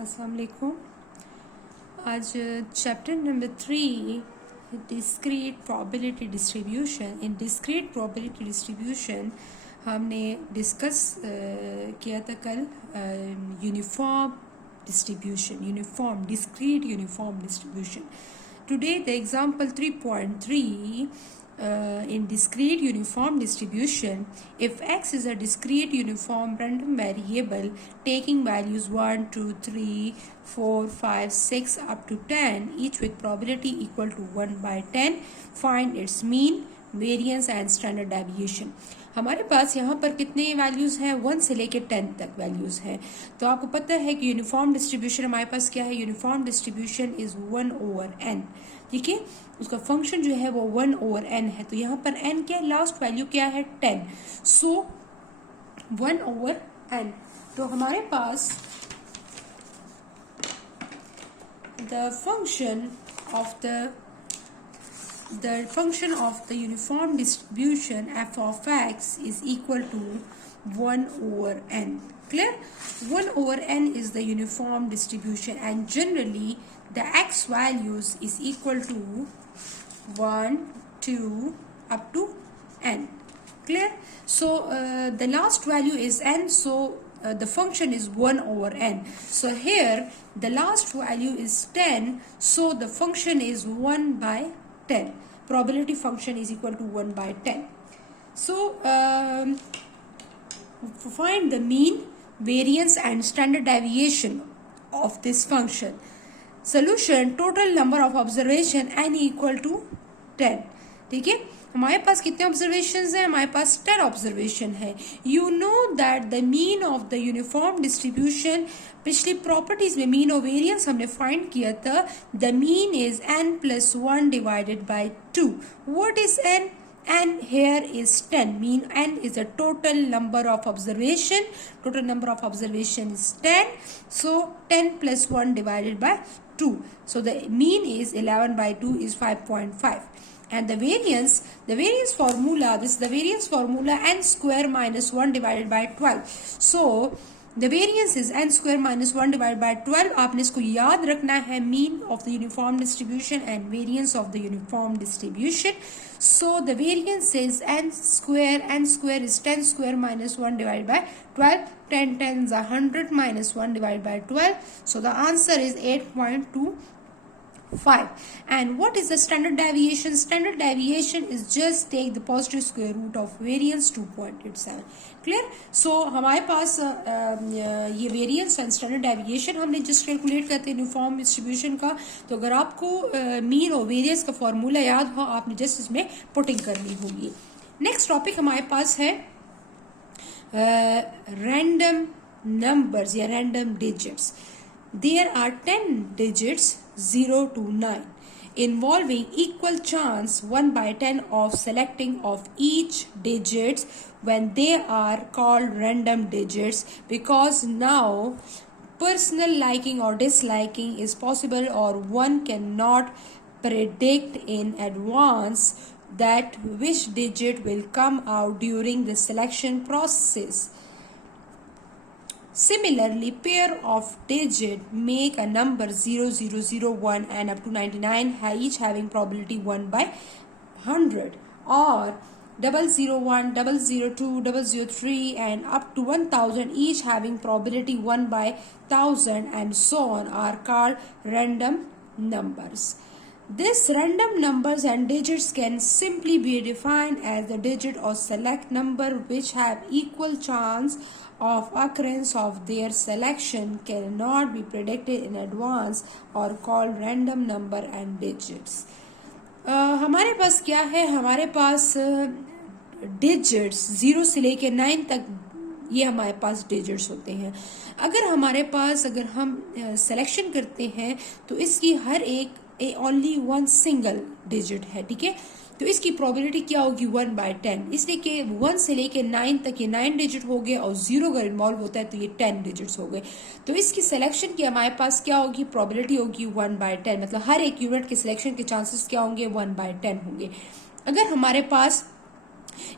अस्सलाम वालेकुम। आज chapter number 3 discrete probability distribution. इन डिस्क्रीट प्रोबेबिलिटी डिस्ट्रीब्यूशन हमने डिस्कस किया था कल uniform discrete uniform distribution. Today the example 3.3 in discrete uniform distribution, if x is a discrete uniform random variable taking values 1, 2, 3, 4, 5, 6 up to 10, each with probability equal to 1 by 10, find its mean, variance and standard deviation. हमारे पास यहाँ पर कितने values हैं? 1 से लेके 10 तक values हैं। तो आपको पता है कि यूनिफॉर्म डिस्ट्रीब्यूशन हमारे पास क्या है? Uniform distribution is 1/n। ठीक है, उसका फंक्शन जो है वो 1/n है। तो यहाँ पर n क्या है? लास्ट वैल्यू क्या है? 10। सो 1/n। तो हमारे पास the function of the uniform distribution f of x is equal to 1/n. Clear? 1/n is the uniform distribution, and generally the x values is equal to 1, 2 up to n. Clear? So the last value is n, so the function is 1/n. So here the last value is 10, so the function is 1 by 10. Probability function is equal to 1 by 10. So find the mean, variance and standard deviation of this function. Solution: total number of observation n equal to 10. ठीक है, हमारे पास कितने observations हैं? हमारे पास 10 observation है। You know that the mean of the uniform distribution, पिछली properties में mean और वेरियंस हमने फाइंड किया था। The mean is n + 1 divided by 2। What is n? n here is 10. Mean n is the total number of observation. Total number of observation is 10. So 10 + 1 divided by 2. So the mean is 11 by 2 is 5.5. And the variance formula, this is the variance formula, n square minus 1 divided by 12. So the variance is n square minus 1 divided by 12. आपने इसको याद रखना है, mean of the uniform distribution and variance of the uniform distribution. So the variance is n square is 10 square minus 1 divided by 12. 10 tens are 100 minus 1 divided by 12. So the answer is 8.25. And what is the standard deviation? Standard deviation is just take the positive square root of variance 2.87. Clear? सो हमारे पास ये variance and standard deviation हमने just calculate करते हैं uniform distribution का। तो अगर आपको mean और वेरिएंस का फॉर्मूला याद हो, आपने जस्ट इसमें पुटिंग करनी होगी। नेक्स्ट टॉपिक हमारे पास है रैंडम नंबर्स या random digits. There are 10 digits 0 to 9 involving equal chance 1 by 10 of selecting of each digits when they are called random digits, because now personal liking or disliking is possible, or one cannot predict in advance that which digit will come out during the selection process. Similarly, pair of digits make a number 0, 0, 0, 1 and up to 99, each having probability 1 by 100, or 001, 002, 003 and up to 1000, each having probability 1 by 1000 and so on, are called random numbers. These random numbers and digits can simply be defined as the digit or select number which have equal chance of occurrence of their selection, cannot be predicted in advance, or called random number and digits. हमारे पास क्या है? हमारे पास digits 0 से लेके 9 तक ये हमारे पास digits होते हैं। अगर हम सिलेक्शन करते हैं तो इसकी हर एक ओनली 1 सिंगल डिजिट है। ठीक है, तो इसकी प्रोबेबिलिटी क्या होगी? 1 by 10। इसलिए कि 1 से लेके 9 तक ये 9 डिजिट हो गए, और 0 अगर इन्वॉल्व होता है तो ये 10 डिजिट्स हो गए। तो इसकी सिलेक्शन की हमारे पास क्या होगी? प्रोबेबिलिटी होगी 1 by 10। मतलब हर एक यूनिट के सिलेक्शन के चांसेस क्या होंगे? 1 by 10 होंगे। अगर हमारे पास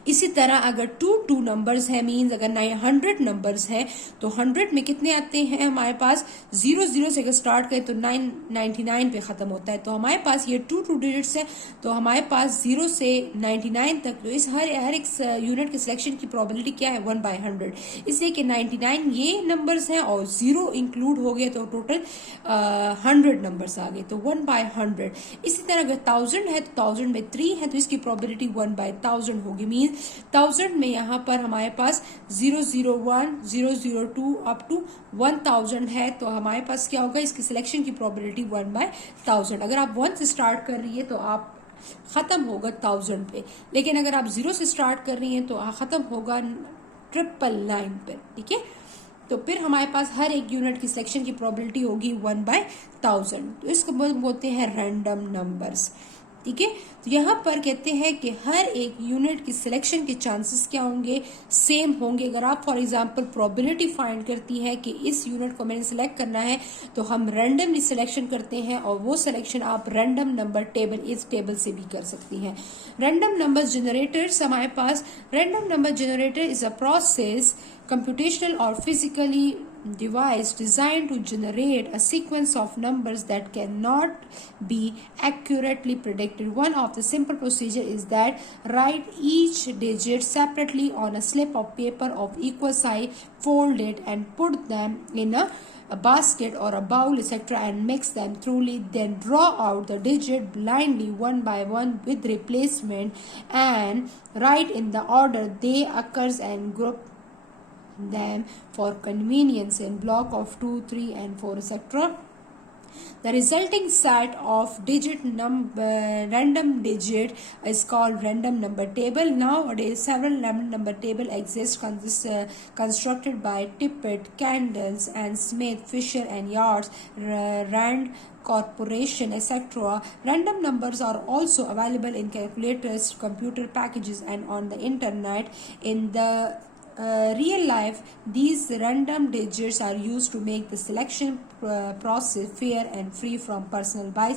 इसी तरह अगर टू नंबर्स हैं, मीन्स अगर 900 नंबर्स हैं तो 100 में कितने आते हैं हमारे पास, 00 से अगर स्टार्ट करें तो 999 पे खत्म होता है। तो हमारे पास ये टू डिजिट्स है, तो हमारे पास 0 से 99 तक, तो इस हर एक यूनिट के सिलेक्शन की प्रोबेबिलिटी क्या है, 1/100, इसलिए कि 99 ये नंबर्स हैं और 0 इंक्लूड हो गए तो टोटल 100 नंबर्स आ गए, तो 1/100। इसी तरह अगर 1000 है तो 1000 में 3 है तो इसकी प्रोबेबिलिटी 1/1000 होगी, मीन 1000 में यहाँ पर हमारे पास 001, 002 अप टू 1000 है, तो हमारे पास क्या होगा, इसकी सिलेक्शन की प्रोबेबिलिटी 1/1000। अगर आप 1 से स्टार्ट कर रही है तो आप खत्म होगा 1000 पे, लेकिन अगर आप 0 से स्टार्ट कर रही हैं तो खत्म होगा 999 पे, ठीक है। तो फिर हमारे पास हर एक यूनिट की सिलेक्शन की प्रोबेबिलिटी होगी 1/1000, तो इसको बोलते हैं रैंडम नंबर्स, ठीक है। तो यहाँ पर कहते हैं कि हर एक यूनिट की सिलेक्शन के चांसेस क्या होंगे, सेम होंगे। अगर आप फॉर एग्जांपल प्रोबेबिलिटी फाइंड करती है कि इस यूनिट को मैंने सिलेक्ट करना है तो हम रैंडमली सिलेक्शन करते हैं, और वो सिलेक्शन आप रैंडम नंबर टेबल, इस टेबल से भी कर सकती हैं। रैंडम नंबर जनरेटर्स हमारे पास, random number generator is a process computational or physically device designed to generate a sequence of numbers that cannot be accurately predicted. One of the simple procedure is that write each digit separately on a slip of paper of equal size, fold it and put them in a basket or a bowl, etc., and mix them thoroughly. Then draw out the digit blindly one by one with replacement and write in the order they occurs and group them for convenience in block of 2, 3 and 4, etc. The resulting set of random digit is called random number table. Nowadays several random number table exist constructed by Tippett, Candles and Smith, Fisher and Yards, Rand Corporation, etc. Random numbers are also available in calculators, computer packages and on the internet. In the real life, these random digits are used to make the selection process fair and free from personal bias.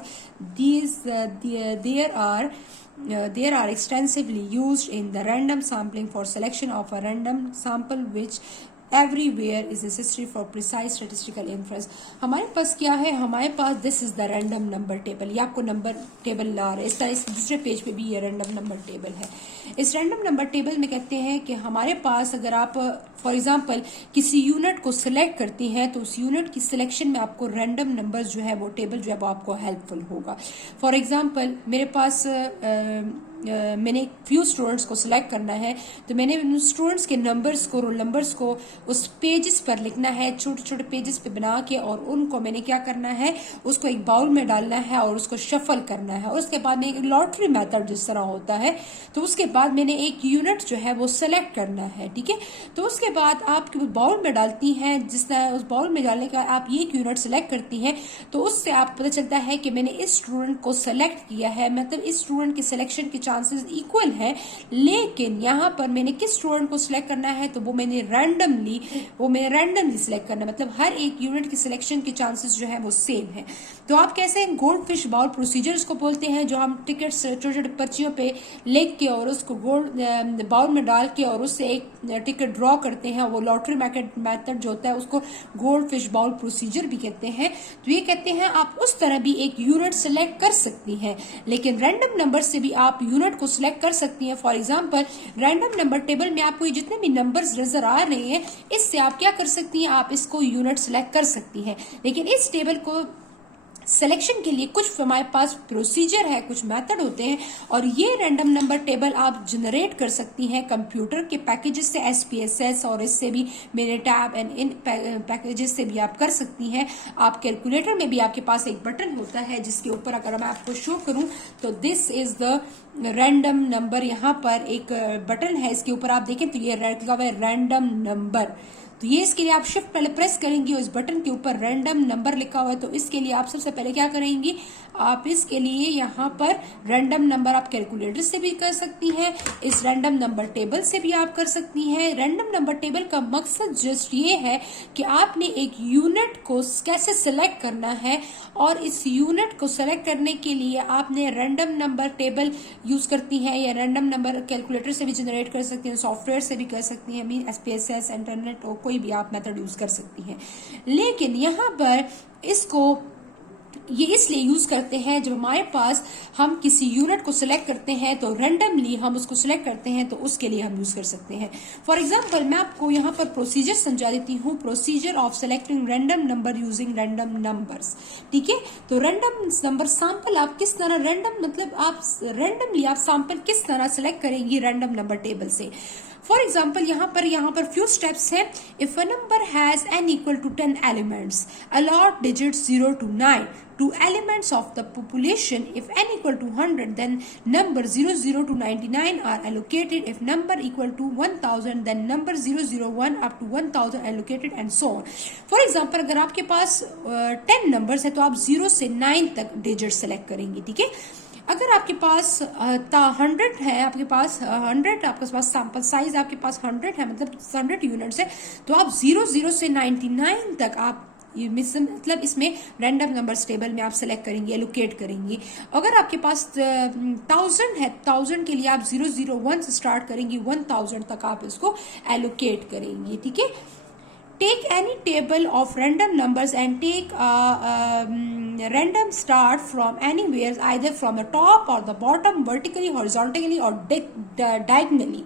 There are extensively used in the random sampling for selection of a random sample which everywhere is necessary for precise statistical inference. हमारे पास क्या है, हमारे पास this is the random number table, ये आपको number table ला रहा है, इस तरह इस दूसरे पेज पे भी ये रैंडम नंबर टेबल है। इस रैंडम नंबर टेबल में कहते हैं कि हमारे पास अगर आप फॉर एग्जांपल किसी यूनिट को सिलेक्ट करती हैं तो उस यूनिट की सिलेक्शन में आपको रैंडम नंबर्स जो है वो टेबल जो है वो आपको हेल्पफुल होगा। फॉर एग्जांपल मेरे पास मैंने एक फ्यू स्टूडेंट्स को सिलेक्ट करना है, तो मैंने उन स्टूडेंट्स के नंबर्स को, रोल नंबर्स को उस पेजेस पर लिखना है, छोटे छोटे पेजेस पे बना के, और उनको मैंने क्या करना है, उसको एक बाउल में डालना है और उसको शफल करना है। और उसके बाद में एक लॉटरी मेथड जिस तरह होता है, तो उसके बाद मैंने एक यूनिट जो है वो सिलेक्ट करना है, ठीक है। तो उसके बाद आप बाउल में डालती हैं, जिस तरह उस बाउल में डालने का आप ये एक यूनिट सिलेक्ट करती हैं, तो उससे आप पता चलता है कि मैंने इस स्टूडेंट को सिलेक्ट किया है, मतलब इस स्टूडेंट के सिलेक्शन के चांसेस इक्वल है। लेकिन यहाँ पर मैंने किस स्टूडेंट को सिलेक्ट करना है, तो वो मैंने रैंडमली सिलेक्ट करना है, मतलब हर एक यूनिट की सिलेक्शन के चांसेस जो है वो सेम है। तो आप कैसे गोल्ड फिश बाउल प्रोसीजर को बोलते हैं, जो हम टिकट्स छोटे छोटे पर्चियों पे लिख के और उसको गोल्ड बाउल में डाल के और उससे एक टिकट ड्रॉ करते हैं, वो लॉटरी मेथड जो होता है उसको गोल्ड फिश बाउल प्रोसीजर भी कहते हैं। तो ये कहते हैं आप उस तरह भी एक यूनिट सिलेक्ट कर सकती हैं, लेकिन रैंडम नंबर से भी आप यूनिट को सिलेक्ट कर सकती हैं। For example random number table में आपको जितने भी नंबर्स नजर आ रहे हैं, इससे आप क्या कर सकती हैं, आप इसको यूनिट सिलेक्ट कर सकती हैं। लेकिन इस टेबल को सिलेक्शन के लिए कुछ हमारे पास प्रोसीजर है, कुछ मेथड होते हैं, और ये रैंडम नंबर टेबल आप जनरेट कर सकती हैं कंप्यूटर के पैकेजेस से, SPSS और इससे भी मेरे टैब एंड इन पैकेजेस से भी आप कर सकती हैं। आप कैलकुलेटर में भी आपके पास एक बटन होता है जिसके ऊपर अगर मैं आपको शो करूं तो this is the random number, यहाँ पर एक बटन है, इसके ऊपर आप देखें तो ये लिखा हुआ है रैंडम नंबर, तो ये इसके लिए आप शिफ्ट पहले प्रेस करेंगी और इस बटन के ऊपर रैंडम नंबर लिखा हुआ है, तो इसके लिए आप सबसे पहले क्या करेंगी, आप इसके लिए यहाँ पर रैंडम नंबर आप कैलकुलेटर से भी कर सकती हैं, इस रैंडम नंबर टेबल से भी आप कर सकती हैं। रैंडम नंबर टेबल का मकसद जस्ट ये है कि आपने एक यूनिट को कैसे सिलेक्ट करना है, और इस यूनिट को सिलेक्ट करने के लिए आपने रैंडम नंबर टेबल यूज करती हैं या रैंडम नंबर कैलकुलेटर से भी जनरेट कर सकती हैं, सॉफ्टवेयर से भी कर सकती हैं, SPSS, इंटरनेट और कोई भी आप मेथड यूज कर सकती हैं। लेकिन यहाँ पर इसको ये इसलिए यूज करते हैं जब हमारे पास हम किसी यूनिट को सिलेक्ट करते हैं तो रैंडमली हम उसको सिलेक्ट करते हैं, तो उसके लिए हम यूज कर सकते हैं। फॉर एग्जांपल मैं आपको यहाँ पर प्रोसीजर समझा देती हूँ, procedure of selecting random number using random numbers. ठीक है, तो रैंडम नंबर सैंपल आप किस तरह रैंडम मतलब आप रैंडमली आप सैंपल किस तरह सिलेक्ट करेंगी रैंडम नंबर टेबल से। फॉर एग्जाम्पल यहाँ पर फ्यू स्टेप्स है। If a number has n equal to 10 elements, allot digits 0 to 9 to elements of the population. If n equal to 100, then number 00 to 99 are allocated. If number equal to 1000, then number 001 up to 1000 allocated and so on. For example, अगर आपके पास 10 numbers है तो आप 0 से 9 तक digit select करेंगे। ठीक है, अगर आपके पास 100 है, आपके पास 100 आपके पास सैंपल साइज आपके पास 100 है, मतलब 100 यूनिट्स है, तो आप 00 से 99 तक आप मतलब इसमें रैंडम नंबर्स टेबल में आप सेलेक्ट करेंगे, एलोकेट करेंगे। अगर आपके पास 1000 है, 1000 के लिए आप 001 से स्टार्ट करेंगी, 1000 तक आप इसको एलोकेट करेंगे। ठीक है, take any table of random numbers and take a random start from anywhere, either from the top or the bottom, vertically, horizontally or diagonally.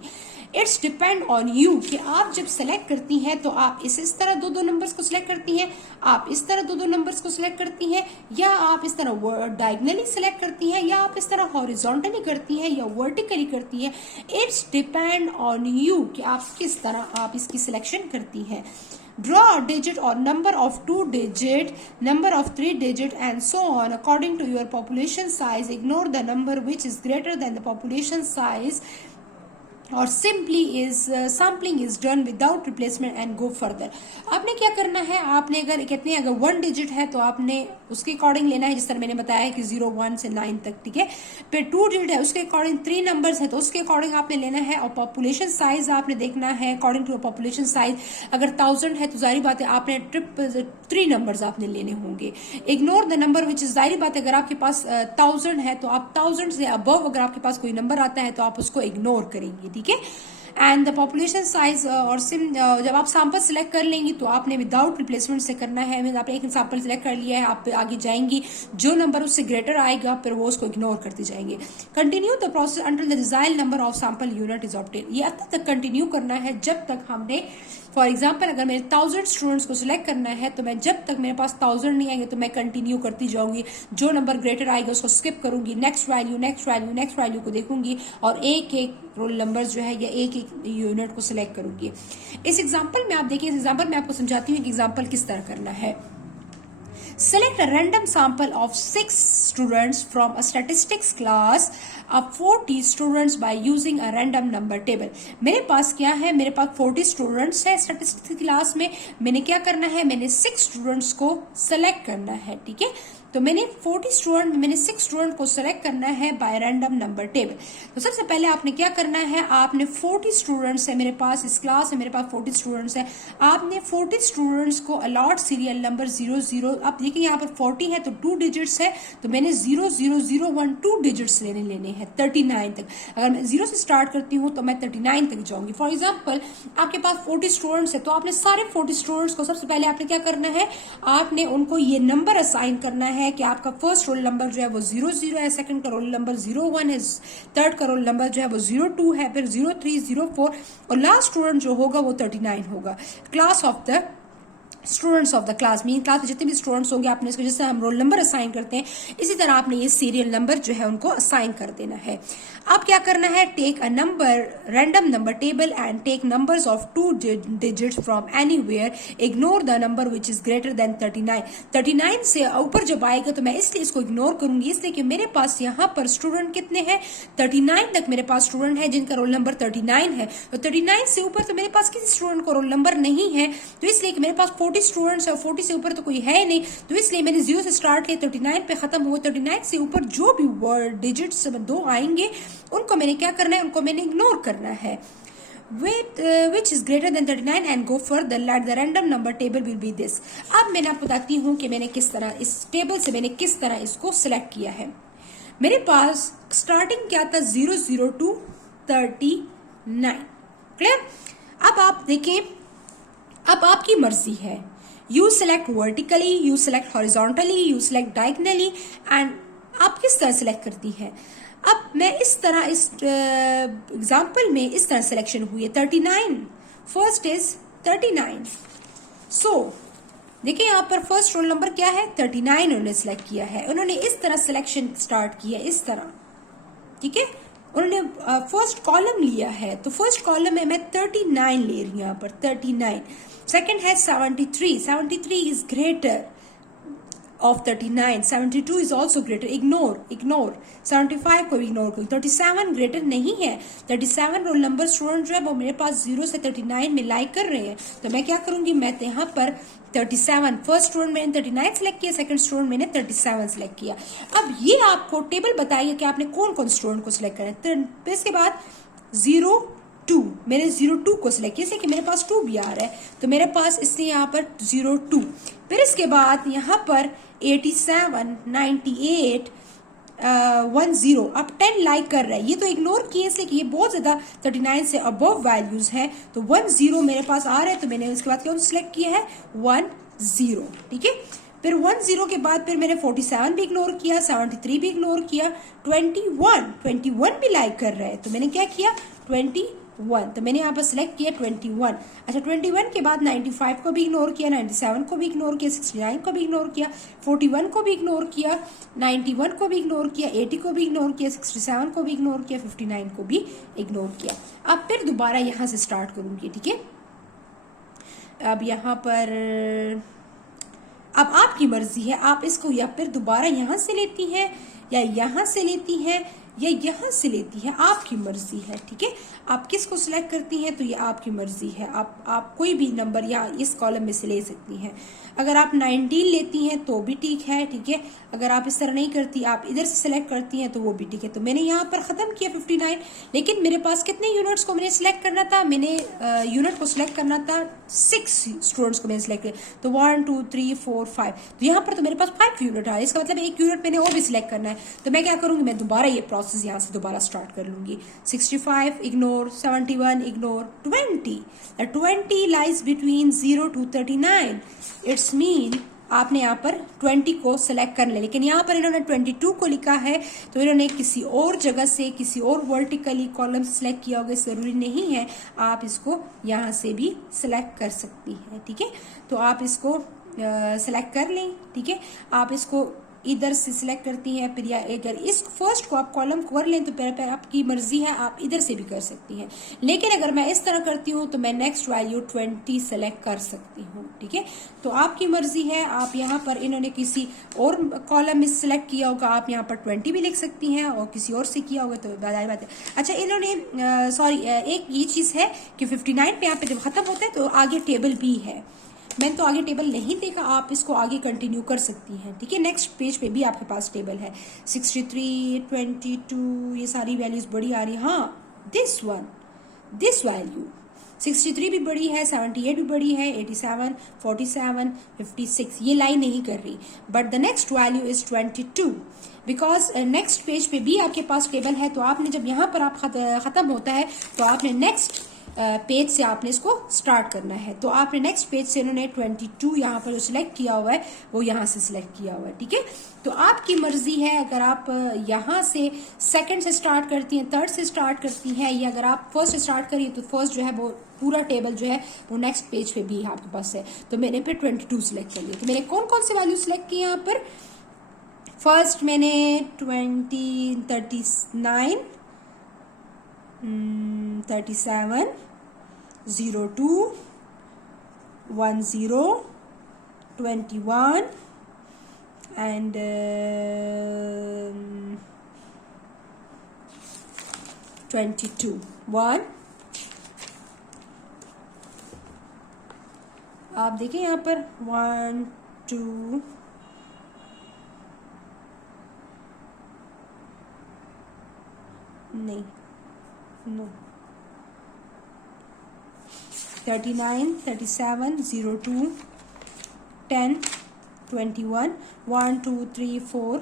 It's depend on you कि आप जब सेलेक्ट करती हैं तो आप इस तरह दो नंबर्स को सिलेक्ट करती हैं, आप इस तरह दो नंबर्स को सिलेक्ट करती हैं, या आप इस तरह डायगनली सिलेक्ट करती हैं, या आप इस तरह हॉरिजॉन्टली करती हैं या वर्टिकली करती हैं। इट्स डिपेंड ऑन यू कि आप किस तरह आप इसकी सिलेक्शन करती हैं। Draw a digit or number of 2 digit, number of 3 digit and so on according to your population size. Ignore the number which is greater than the population size और simply is sampling is done without replacement and go further. आपने क्या करना है, आपने अगर कितने अगर 1 digit है तो आपने उसके अकॉर्डिंग लेना है, जिस तरह मैंने बताया है कि 0 1 से 9 तक। ठीक है, फिर 2 डिजिट है उसके अकॉर्डिंग 3 नंबर्स है तो उसके अकॉर्डिंग आपने लेना है, और पॉपुलेशन साइज आपने देखना है अकॉर्डिंग टू पॉपुलेशन साइज। अगर 1000 है तो जाहिर बात है आपने 3 नंबर्स आपने लेने होंगे। Ignore the number which is, जाहिर बात है अगर आपके पास 1000 है तो आप 1000 से अबव अगर आपके पास कोई नंबर आता है तो आप उसको इग्नोर करेंगे। ठीक है, एंड द पॉपुलेशन साइज और जब आप सैंपल सिलेक्ट कर लेंगी तो आपने विदाउट रिप्लेसमेंट से करना है। मीन आपने एक सैंपल सिलेक्ट कर लिया है, आप आगे जाएंगी, जो नंबर उससे ग्रेटर आएगा फिर वो उसको इग्नोर करते जाएंगे। Continue the process until the desired number of sample unit is obtain. ये अब तक कंटिन्यू करना है जब तक हमने, फॉर एग्जाम्पल अगर मेरे 1000 स्टूडेंट्स को सिलेक्ट करना है तो मैं जब तक मेरे पास 1000 नहीं आएंगे तो मैं कंटिन्यू करती जाऊंगी, जो नंबर ग्रेटर आएगा उसको स्किप करूंगी, नेक्स्ट वैल्यू को देखूंगी और एक एक रोल नंबर जो है या एक एक यूनिट को सिलेक्ट करूंगी। इस एग्जाम्पल में आप देखिए, इस एग्जाम्पल में आपको समझाती हूँ कि एग्जाम्पल किस तरह करना है। Select a random sample of 6 students from a statistics class of 40 students by using a random number table. मेरे पास क्या है, मेरे पास 40 स्टूडेंट्स है स्टैटिस्टिक्स क्लास में। मैंने क्या करना है, मैंने 6 स्टूडेंट्स को सेलेक्ट करना है। ठीक है, तो मैंने 6 स्टूडेंट को सेलेक्ट करना है बाय रैंडम नंबर टेबल। तो सबसे पहले आपने क्या करना है, आपने 40 स्टूडेंट्स है मेरे पास, इस क्लास में मेरे पास 40 स्टूडेंट्स है, आपने 40 स्टूडेंट्स को अलॉट सीरियल नंबर 00, आप देखिए यहाँ पर 40 है तो 2 डिजिट्स है तो मैंने 0001 2 डिजिट्स लेने हैं 39 तक। अगर मैं 0 से स्टार्ट करती हूँ तो मैं 39 तक जाऊंगी। फॉर एग्जाम्पल आपके पास 40 स्टूडेंट्स है तो आपने सारे 40 स्टूडेंट्स को सबसे पहले आपने क्या करना है, आपने उनको ये नंबर असाइन करना है कि आपका फर्स्ट रोल नंबर जो है वो 00 है, सेकंड का रोल नंबर 01 है, थर्ड का रोल नंबर जो है वो 02 है, फिर 03 04 और लास्ट स्टूडेंट जो होगा वो 39 होगा। Class of the students of the class, mean class में जितने भी स्टूडेंट्स होंगे आपने इसको, जैसे हम रोल नंबर असाइन करते हैं इसी तरह आपने ये सीरियल नंबर जो है उनको असाइन कर देना है। अब क्या करना है, take a number random number table and take numbers of 2 digits from anywhere, ignore the number which is greater than 39। 39 से ऊपर जब आएगा तो मैं इसलिए इसको इग्नोर करूंगी, इसलिए कि मेरे पास यहाँ पर स्टूडेंट कितने हैं, 39 तक मेरे पास स्टूडेंट है जिनका रोल नंबर 39 है। तो 39 से ऊपर तो मेरे पास किसी स्टूडेंट को रोल नंबर नहीं है, तो इसलिए कि मेरे पास 40 स्टूडेंट्स है, 40 से ऊपर तो कोई है नहीं, तो इसलिए मैंने 0 से स्टार्ट किया, 39 पे खत्म हुआ। 39 से ऊपर जो भी वर्ड डिजिट्स 2 आएंगे उनको मैंने क्या करना है, उनको मैंने इग्नोर करना है। which is greater than 39 and go for the random number table will be this। अब मैं आपको बताती हूँ कि मैंने किस तरह इस टेबल से मैंने किस तरह इसको सिलेक्ट किया है। मेरे पास स्टार्टिंग क्या था, 0 to 39, क्लियर। अब आप देखें, अब आपकी मर्जी है, you select vertically, you select horizontally, you select diagonally, and आप किस तरह सिलेक्ट करती हैं। अब मैं इस तरह इस एग्जाम्पल में इस तरह सिलेक्शन हुई है, 39 फर्स्ट इज 39। सो देखिए यहाँ पर फर्स्ट रोल नंबर क्या है, 39 उन्होंने सिलेक्ट किया है, उन्होंने इस तरह सिलेक्शन स्टार्ट किया इस तरह, ठीक है। उन्होंने फर्स्ट कॉलम लिया है, तो फर्स्ट कॉलम में मैं 39 ले रही हूँ यहाँ पर 39। सेकंड है 73, 73 is greater of 39, 72 is also greater, ignore 75 को इग्नोर करो, 37 ग्रेटर नहीं है, 37 रोल नंबर स्टूडेंट जो है वो मेरे पास 0 से 39 में लाइक कर रहे हैं, तो मैं क्या करूंगी, मैं यहाँ पर 37 फर्स्ट स्टूडेंट मैंने 39 सेलेक्ट किया, सेकंड स्टूडेंट मैंने 37 सेलेक्ट किया। अब ये आपको टेबल बताइए कि आपने कौन कौन स्टूडेंट को सिलेक्ट करना है। तो इसके बाद 02 मैंने 02 को सिलेक्ट किया, कि मेरे पास 2 भी आ रहा है, तो मेरे पास इसलिए यहाँ पर 02। फिर इसके बाद यहाँ पर 87, 98, 10, अब 10 लाइक कर रहा है, ये तो इग्नोर किए इसलिए कि ये बहुत ज्यादा 39 से अबव वैल्यूज है, तो 10 मेरे पास आ रहा है, तो मैंने उसके बाद क्या सिलेक्ट किया है 10, ठीक है। फिर 10 के बाद फिर मैंने 47 भी इग्नोर किया, 73 भी इग्नोर किया, 21 भी लाइक कर रहा है, तो मैंने क्या किया 21, तो मैंने यहाँ पर सिलेक्ट किया 21। अच्छा 21 के बाद 95 को भी इग्नोर किया, 97 को भी इग्नोर किया, 69 को भी इग्नोर किया, 41 को भी इग्नोर किया, 91 को भी इग्नोर किया, 80 को भी इग्नोर किया, 67 को भी इग्नोर किया, 59 को भी इग्नोर किया। अब फिर दोबारा यहाँ से स्टार्ट करूंगी, ठीक है। अब यहाँ पर अब आपकी मर्जी है, आप इसको या फिर दोबारा यहाँ से लेती हैं या यहाँ से लेती हैं या यहाँ से लेती है, आपकी मर्जी है, ठीक है। आप किसको सिलेक्ट करती हैं तो ये आपकी मर्जी है, आप कोई भी नंबर या इस कॉलम में से ले सकती हैं। अगर आप 19 लेती हैं तो भी ठीक है, ठीक है। अगर आप इस तरह नहीं करती, आप इधर से सिलेक्ट करती हैं तो वो भी ठीक है। तो मैंने यहाँ पर खत्म किया 59, लेकिन मेरे पास कितने यूनिट्स को मैंने सिलेक्ट करना था, मैंने यूनिट को सिलेक्ट करना था 6 स्टूडेंट्स को मैंने सिलेक्ट किया, तो 1 2 3 4 5, तो यहाँ पर तो मेरे पास 5 यूनिट आए, इसका मतलब एक यूनिट मैंने और भी सिलेक्ट करना है। तो मैं क्या करूंगी, मैं दोबारा ये प्रोसेस यहाँ से दोबारा स्टार्ट कर लूंगी। 65 ignore, 71 ignore, 20 lies between 0 to 39, it's mean आपने यहाँ पर 20 को सिलेक्ट कर लिया, लेकिन यहाँ पर इन्होंने 22 को लिखा है, तो इन्होंने किसी और जगह से किसी और वर्टिकली कॉलम से सिलेक्ट किया होगा, जरूरी नहीं है, आप इसको यहाँ से भी सिलेक्ट कर सकती हैं, ठीक है। तो आप इसको सिलेक्ट कर लें, ठीक है। आप इसको इधर से सिलेक्ट करती हैं, फिर या अगर इस फर्स्ट को आप कॉलम कर लें तो फिर आपकी मर्जी है, आप इधर से भी कर सकती हैं। लेकिन अगर मैं इस तरह करती हूँ तो मैं नेक्स्ट वैल्यू 20 सेलेक्ट कर सकती हूँ, ठीक है। तो आपकी मर्जी है, आप यहाँ पर इन्होंने किसी और कॉलम में सिलेक्ट किया होगा, आप यहाँ पर 20 भी लिख सकती हैं, और किसी और से किया होगा तो बताई बात है। अच्छा इन्होंने सॉरी एक ये चीज़ है कि 59 पे यहाँ पे जब खत्म होता है तो आगे टेबल भी है, मैंने तो आगे टेबल नहीं देखा, आप इसको आगे कंटिन्यू कर सकती हैं, ठीक है। नेक्स्ट पेज पे भी आपके पास टेबल है, 63, 22, ये सारी वैल्यूज बड़ी आ रही है। हाँ दिस वैल्यू 63 भी बड़ी है, 78 भी बड़ी है, 87, 47, 56 ये लाइन नहीं कर रही, but the next value is 22 because next page पे भी आपके पास टेबल है। तो आपने जब यहाँ पर आप खत्म होता है तो आपने नेक्स्ट पेज से आपने इसको स्टार्ट करना है। तो आपने नेक्स्ट पेज से इन्होंने 22 यहाँ पर जो सिलेक्ट किया हुआ है वो यहाँ से सिलेक्ट किया हुआ है, ठीक है। तो आपकी मर्जी है, अगर आप यहाँ से सेकंड से स्टार्ट करती हैं, थर्ड से स्टार्ट करती हैं, या अगर आप फर्स्ट से स्टार्ट करिए तो फर्स्ट जो है वो पूरा टेबल जो है वो नेक्स्ट पेज पे भी आपके पास है। तो मैंने फिर 22 सिलेक्ट कर लिया। तो मैंने कौन कौन से वैल्यू सिलेक्ट की यहाँ पर? फर्स्ट मैंने 20, 39, 37, 02, 10, 21 and 22. 1, आप देखिए यहाँ पर 1, 2, नहीं, नो, 39, 37, 02, 10, 21, 1, 2, 3, 4,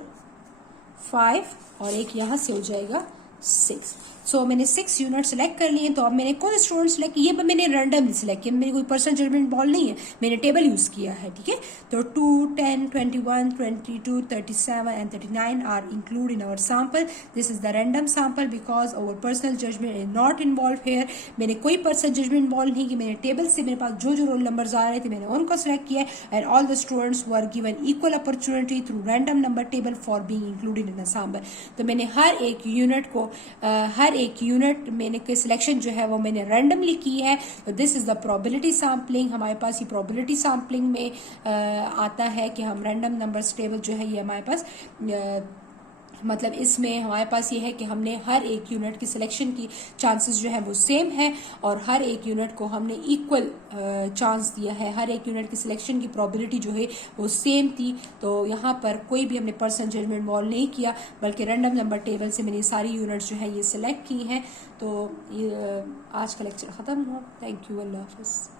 5 और एक यहाँ से हो जाएगा 6। सो मैंने 6 यूनिट सेलेक्ट कर लिए। तो अब मैंने कौन स्टूडेंट सेलेक्ट किए? ये मैंने रैंडमली सिलेक्ट किया, मेरी कोई पर्सनल जजमेंट बॉल नहीं है, मैंने टेबल यूज किया है, ठीक है। तो 2, 10, 21, 22, 37 and 39 are include in our sample. This is the random sample because our personal judgement is not involve here. मैंने कोई पर्सनल जजमेंट बॉल नहीं कि मैंने टेबल से मेरे पास जो जो रोल नंबर्स आ रहे थे मैंने उनको सेलेक्ट किया and all the students were given equal opportunity through random number table for being included in the sample. तो मैंने हर एक यूनिट मैंने के सिलेक्शन जो है वो मैंने रैंडमली की है। तो this is the probability sampling. हमारे पास ये प्रोबेबिलिटी सैम्पलिंग में आता है कि हम रैंडम नंबर्स टेबल जो है ये हमारे पास मतलब इसमें हमारे पास ये है कि हमने हर एक यूनिट की सिलेक्शन की चांसेस जो है वो सेम है और हर एक यूनिट को हमने इक्वल चांस दिया है। हर एक यूनिट की सिलेक्शन की प्रोबेबिलिटी जो है वो सेम थी। तो यहाँ पर कोई भी हमने पर्सनल जजमेंट बॉल नहीं किया बल्कि रैंडम नंबर टेबल से मैंने सारी यूनिट्स जो है ये सिलेक्ट की हैं। तो ये आज का लेक्चर ख़त्म हुआ। थैंक यू, अल्लाह हाफिज़।